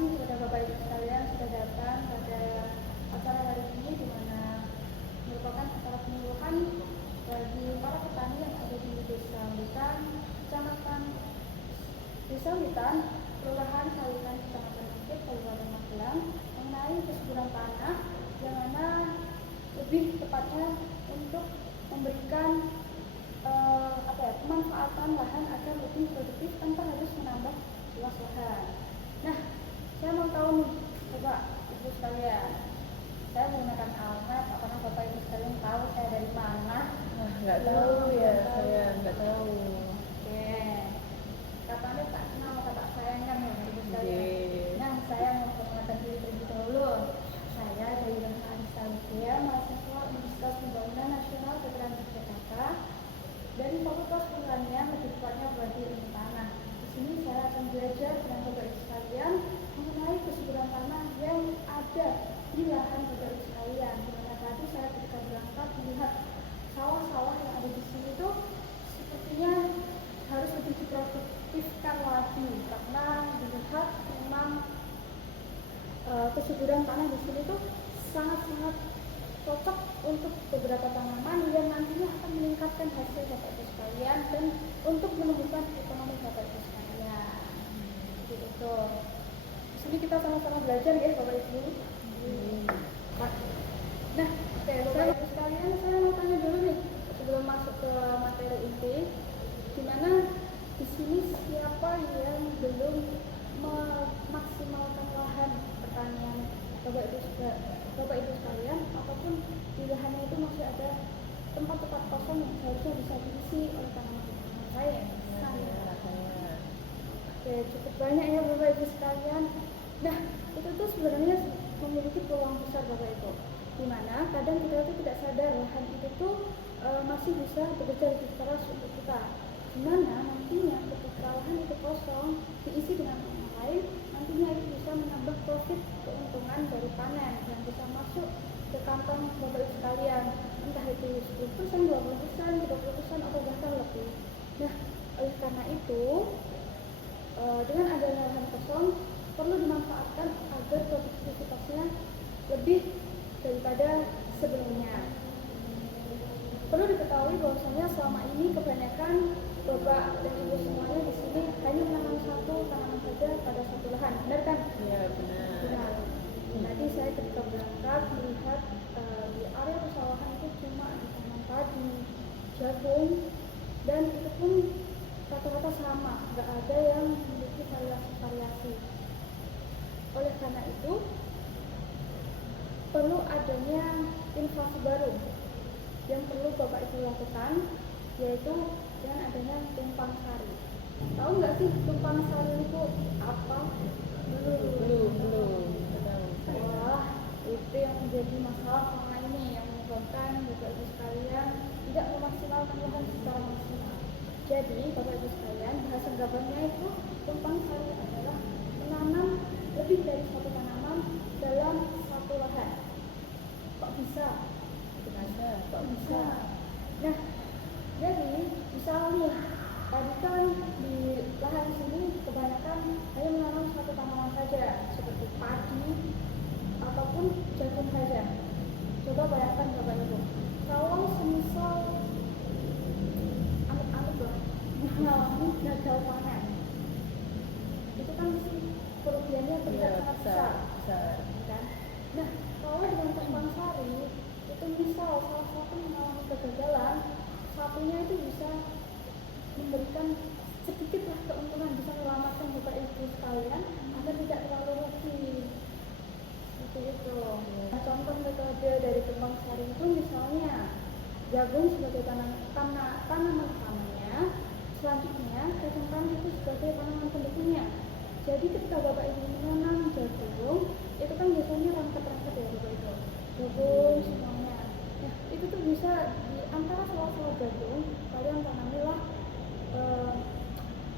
kasih kepada Bapak Ibu sekalian sudah datang pada acara hari ini, di mana merupakan acara penyuluhan bagi para petani yang ada di Desa Witan, Kecamatan Desa Witan, Kelurahan Sawitan, Kecamatan Bukit, Kabupaten Magelang, mengenai kesuburan tanah, yang mana lebih tepatnya untuk memberikan pemanfaatan lahan agar lebih produktif tanpa harus menambah luas lahan. Nah, saya mau tahu nih, Bapak Ibu sekalian, saya menggunakan alamat, apakah Bapak Ibu sekalian tahu saya dari mana? Nggak tahu ya, saya nggak tahu. Oke, katanya tak kenal maka tak sayang kan Bapak Ibu sekalian. Nah, saya mau memperkenalkan diri terlebih dahulu. Saya dari Universitas Anissa, mahasiswa Universitas Pembangunan Nasional Veteran Jakarta, dari Fakultas Pertanian, lebih tepatnya berarti ilmu tanah. Di sini saya akan belajar dengan Bapak Ibu sekalian mengenai kesuburan tanah yang ada di lahan Bapak Ibu sekalian. Dimana tadi saya ketika berangkat melihat sawah-sawah yang ada di sini itu sepertinya harus lebih diproduktifkan lagi, karena dilihat memang kesuburan tanah di sini tuh sangat-sangat cocok untuk beberapa tanaman yang nantinya akan meningkatkan hasil Bapak Ibu sekalian dan untuk menumbuhkan ekonomi Bapak Ibu sekalian. Gitu. Di sini kita sama-sama belajar ya Bapak Ibu. Nah, oke, Bapak Ibu sekalian, saya mau tanya dulu nih sebelum masuk ke materi inti, dimana di sini siapa yang belum memaksimalkan lahan pertanian Bapak Ibu sekalian, ataupun di lahannya itu masih ada tempat-tempat kosong yang seharusnya bisa diisi oleh tanaman-tanaman lain. Oke, cukup banyak ya Bapak Ibu sekalian. Nah, itu tuh sebenarnya memiliki peluang besar Bapak Ibu, dimana kadang kita tuh tidak sadar lahan itu tuh masih bisa bekerja lebih keras untuk kita, dimana nantinya ketika lahan itu kosong diisi dengan tanaman lain, nantinya itu bisa menambah profit keuntungan dari panen yang bisa masuk ke kantong Bapak Ibu sekalian, entah itu 10%, 20%, 30% atau bahkan lebih. Nah, oleh karena itu dengan adanya lahan kosong perlu dimanfaatkan agar produktivitasnya lebih daripada sebelumnya. Perlu diketahui bahwasanya selama ini kebanyakan Bapak dan Ibu semuanya di sini hanya menanam satu tanaman saja pada satu lahan, benar kan? Iya, benar. Tadi saya ketika berangkat melihat di area persawahan itu cuma ditanam padi, jagung, dan itu pun rata-rata sama, nggak ada yang memiliki variasi-variasi. Oleh karena itu perlu adanya inovasi baru yang perlu Bapak Ibu lakukan, yaitu dengan adanya tumpang sari. Tahu nggak sih tumpang sari itu apa? Belum. Wah, itu yang menjadi masalah selama ini, yang menyebabkan Bapak Ibu sekalian tidak memaksimalkan lahan secara maksimal. Jadi Bapak Ibu sekalian, bahasa gabungnya itu tumpang sari adalah menanam lebih dari satu tanaman dalam satu lahan. Kok bisa? Nah, jadi misalnya tadi kan di lahan sini kebanyakan hanya menanam satu tanaman saja, seperti padi ataupun jagung saja. Coba bayangkan Bapak Ibu, kalau semisal amit-amit mengalami gagal panen, itu kan kerugiannya sangat besar. Kan? Nah, kalau dengan tumpang sari itu misal salah satu mengalami kegagalan, satunya itu bisa memberikan sedikitlah keuntungan, bisa menyelamatkan Bapak Ibu sekalian agar tidak terlalu rugi. Seperti itu. Contoh metode dari tumpang sari itu misalnya jagung sebagai tanaman utamanya, selanjutnya kacang tanah itu sebagai tanaman pendukungnya. Jadi ketika Bapak Ibu menanam jagung, itu kan biasanya rangket-rangket ya Bapak Ibu, jagung semuanya. Nah, itu tuh bisa di antara sela-sela jagung kalian tanamilah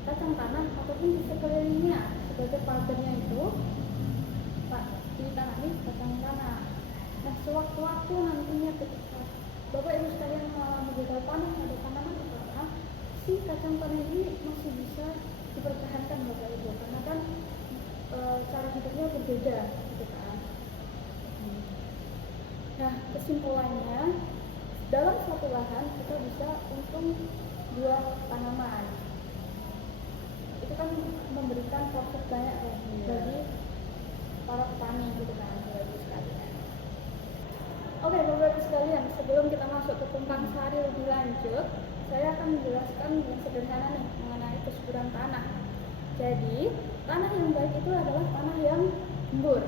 kacang tanah ataupun di sekelilingnya sebagai pagarnya itu ditanami kacang tanah. Nah, sewaktu-waktu nantinya ketika Bapak Ibu sekalian mengalami gagal panen pada tanaman utama, si kacang tanah ini masih bisa dipertahankan Bapak Ibu, karena kan cara hidupnya gitu kan. Nah, kesimpulannya dalam satu lahan kita bisa untung 2 tanaman. Itu kan memberikan profit banyak kan bagi para petani gitu kan, Bapak Ibu sekalian. Oke, Bapak Ibu sekalian, sebelum kita masuk ke tumpang sari lebih lanjut, saya akan menjelaskan yang sederhana nih mengenai kesuburan tanah. Jadi, tanah yang baik itu adalah tanah yang gembur.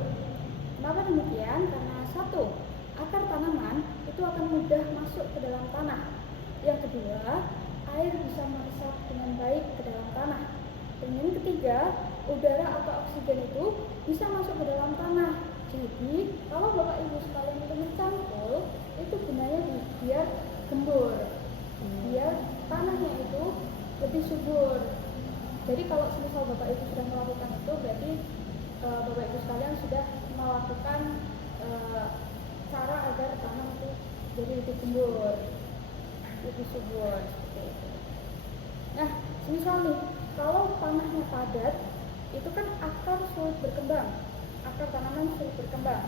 Kenapa demikian? Karena satu, akar tanaman itu akan mudah masuk ke dalam tanah. Yang kedua, air bisa meresap dengan baik ke dalam tanah. Dan yang ketiga, udara atau oksigen itu bisa masuk ke dalam tanah. Jadi, kalau Bapak Ibu sekalian itu mencangkul, itu gunanya biar gembur, biar tanahnya itu lebih subur. Jadi kalau misal Bapak Ibu sudah melakukan itu, berarti Bapak Ibu sekalian sudah melakukan cara agar tanah itu jadi lebih gembur, lebih subur seperti itu. Nah, misal nih, kalau tanahnya padat, itu kan akar sulit berkembang, akar tanaman sulit berkembang.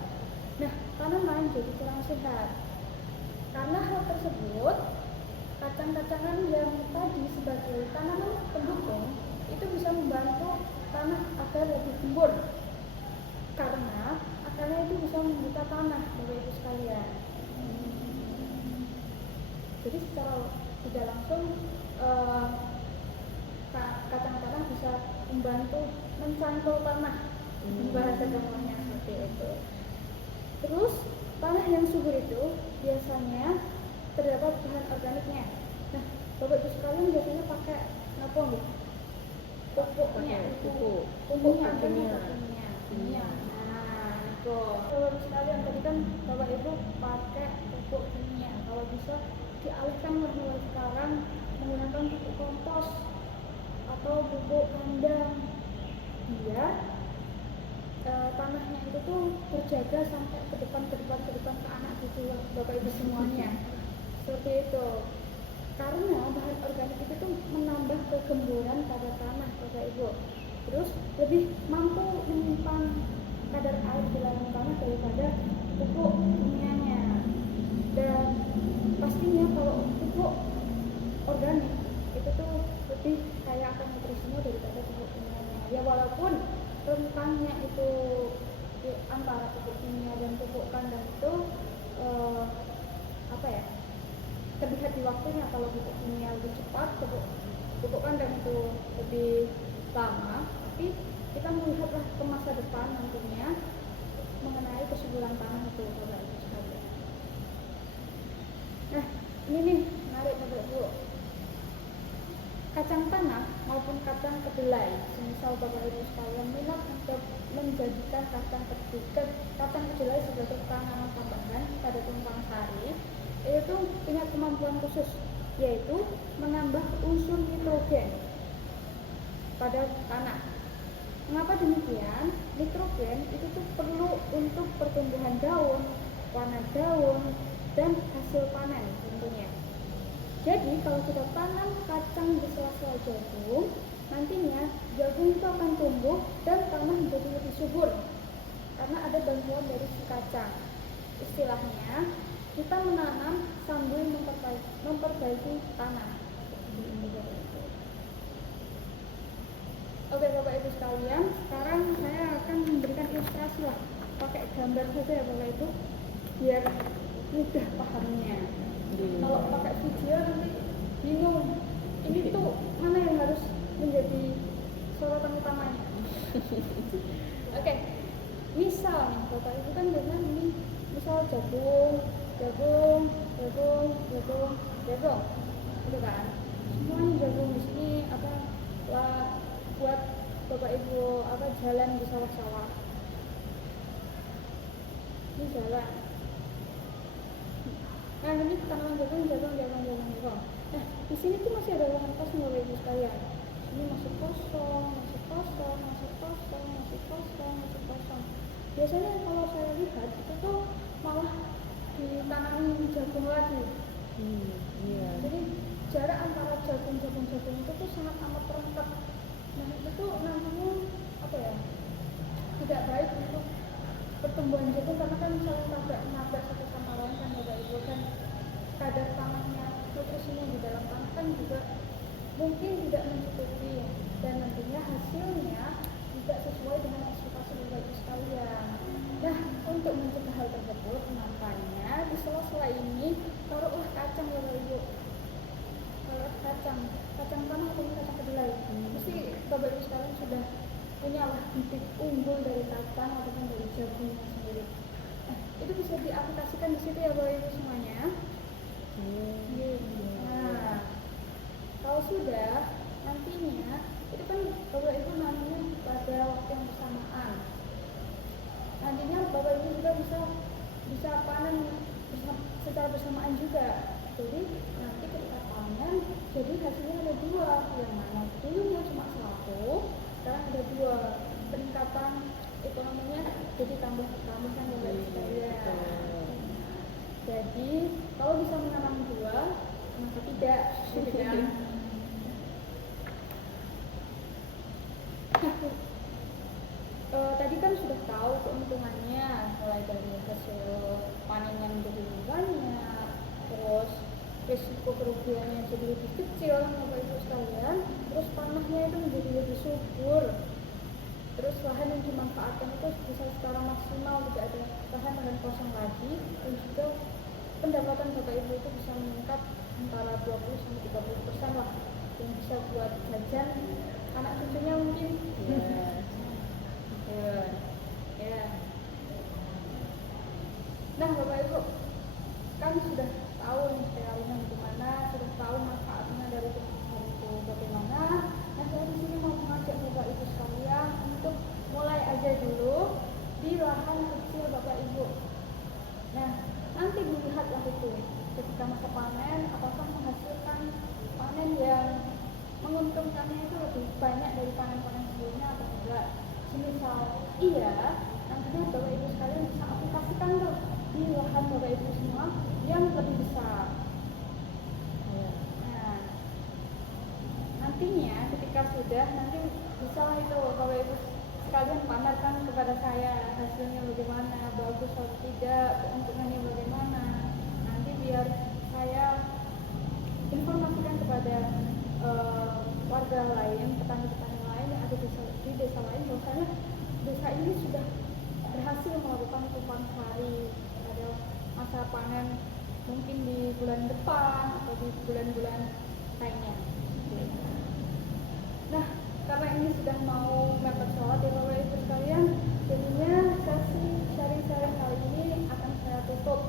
Nah, tanaman jadi kurang sehat. Karena hal tersebut, kacang-kacangan yang tadi sebagai tanaman pendukung itu bisa membantu tanah agar lebih gembur. Karena akarnya itu bisa membuka tanah, Bapak Ibu sekalian. Jadi secara tidak langsung kacang-kacang bisa membantu mencangkul tanah, bahasa gampangnya seperti itu. Terus tanah yang subur itu biasanya terdapat bahan organiknya. Nah, Bapak Ibu sekalian biasanya pakai apa nih? Pupuknya, pupuk kimia. Nah, itu. Bapak Ibu sekalian tadi kan Bapak Ibu pakai pupuk kimia. Kalau bisa dialihkan mulai sekarang menggunakan pupuk kompos atau pupuk kandang, biar tanahnya itu tuh terjaga sampai ke depan ke anak cucu Bapak Ibu semuanya. Seperti itu. Karena bahan organik itu tuh menambah kegemburan pada tanah Bapak Ibu. Terus lebih mampu menyimpan kadar air di dalam tanah daripada pupuk kimianya. Dan pastinya kalau pupuk organik itu tuh lebih kaya akan nutrisinya daripada pupuk kimianya. Ya walaupun rentangnya itu antara pupuk kimia dan pupuk kandang itu terlihat di waktunya. Kalau pupuk kimia lebih cepat, pupuk kandang itu lebih lama. Tapi kita melihatlah ke masa depan nantinya mengenai kesuburan tanah itu, Bapak Ibu sekalian. Nah, ini nih menarik Bapak Ibu. Kacang tanah maupun kacang kedelai, semisal Bapak Ibu sekalian minat untuk menjadikan kacang kedelai sebagai tanaman tambahan pada tumpang sari, itu punya kemampuan khusus, yaitu menambah unsur nitrogen pada tanah. Mengapa demikian? Nitrogen itu tuh perlu untuk pertumbuhan daun, warna daun, dan hasil panen tentunya. Jadi kalau kita tanam kacang di sela-sela jagung, nantinya jagung itu akan tumbuh dan tanah menjadi lebih subur karena ada bantuan dari si kacang. Istilahnya kita menanam sambil memperbaiki tanah. Oke Bapak Ibu sekalian, sekarang saya akan memberikan ilustrasi lah, pakai gambar saja ya Bapak Ibu, biar mudah pahamnya. Kalau pakai video nanti bingung, ini tuh mana yang harus menjadi sorotan utamanya. Oke, misal nih Bapak Ibu kan dengan ini, misal jagung, gitu kan? Semuanya jagung di sini buat Bapak Ibu jalan di sawah-sawah. Ini jalan. Nah ini tanaman jagung. Nah di sini tuh masih ada lahan kosong Bapak Ibu sekalian. Ini masih kosong. Biasanya kalau saya lihat itu tuh malah ditanamin jagung lagi. Iya. Jadi jarak antara jagung itu tuh sangat amat terangkat. Nah itu tuh nantinya tidak baik untuk pertumbuhan jagung, karena kan saling nabrak satu sama lain kan Bapak Ibu kan, kadar tanahnya, nutrisinya di dalam tanah kan juga mungkin tidak mencukupi, dan nantinya hasilnya tidak sesuai dengan ekspektasi Bapak Ibu sekalian. Nah, untuk mencegah hal tersebut, makanya di sela-sela ini taruhlah kacang Bapak Ibu. Kacang tanah atau kacang kedelai. Mesti Bapak Ibu sekalian sudah punya lah bibit unggul dari kacang ataupun dari jagungnya sendiri. Nah, itu bisa diaplikasikan di situ ya Bapak Ibu semuanya. Nah, kalau sudah, nantinya itu kan Bapak Ibu nanamnya pada waktu yang bersamaan. Nantinya Bapak Ibu juga bisa panen secara bersamaan juga. Jadi nanti ketika panen, jadi hasilnya ada dua, yang mana dulunya cuma satu, sekarang ada dua. Peningkatan ekonominya jadi tambah kan Bapak Ibu sekalian. Jadi kalau bisa menanam dua, kenapa tidak? Tadi kan sudah tahu keuntungannya, mulai dari hasil panen yang jadi lebih banyak, terus risiko kerugiannya jadi lebih kecil Bapak Ibu sekalian, terus tanahnya itu menjadi lebih subur, terus lahan yang dimanfaatkan itu bisa secara maksimal, tidak ada lahan kosong lagi, dan juga pendapatan Bapak Ibu itu bisa meningkat antara 20-30% lah, yang bisa buat jajan anak cucunya mungkin. Ya. Nah Bapak Ibu kan sudah tahu nih teorinya gimana, sudah tahu manfaatnya dari itu bagaimana. Nah saya di sini mau mengajak Bapak Ibu sekalian untuk mulai aja dulu di lahan kecil Bapak Ibu. Nah nanti dilihatlah itu ketika masa panen apakah menghasilkan panen yang menguntungkannya itu lebih banyak dari panen-panen sebelumnya atau enggak. Misal iya, nantinya Bapak Ibu sekalian bisa aplikasikan tuh di lahan Bapak Ibu semua yang lebih besar. Nah, nantinya ketika sudah, nanti bisa lah itu Bapak Ibu sekalian pamerkan kepada saya hasilnya bagaimana, bagus atau tidak, keuntungannya bagaimana. Nanti biar saya informasikan kepada warga lain, petani-petani lain yang ada di desa lain, bahwasanya desa ini sudah berhasil melakukan tumpang sari pada masa panen mungkin di bulan depan atau di bulan-bulan lainnya. Nah, karena ini sudah mau mepet sholat ya Bapak Ibu sekalian, jadinya sesi sharing-sharing kali ini akan saya tutup,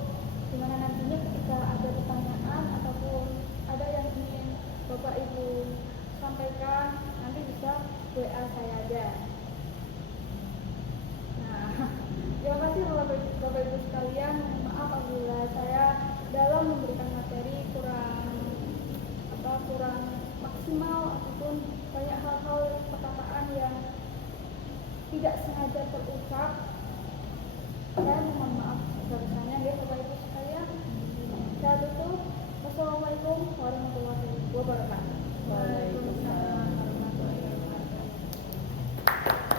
dimana nantinya ketika ada pertanyaan ataupun ada yang ingin Bapak Ibu sampaikan, nanti bisa WA saya aja. Nah, terima kasih Bapak Ibu sekalian. Maaf apabila saya dalam memberikan materi kurang maksimal ataupun banyak hal-hal perkataan yang tidak sengaja terucap. Saya mohon maaf sebesar-besarnya ya Bapak Ibu sekalian. Saya tutup. Wassalamualaikum warahmatullahi wabarakatuh. Waalaikumsalam warahmatullahi wabarakatuh.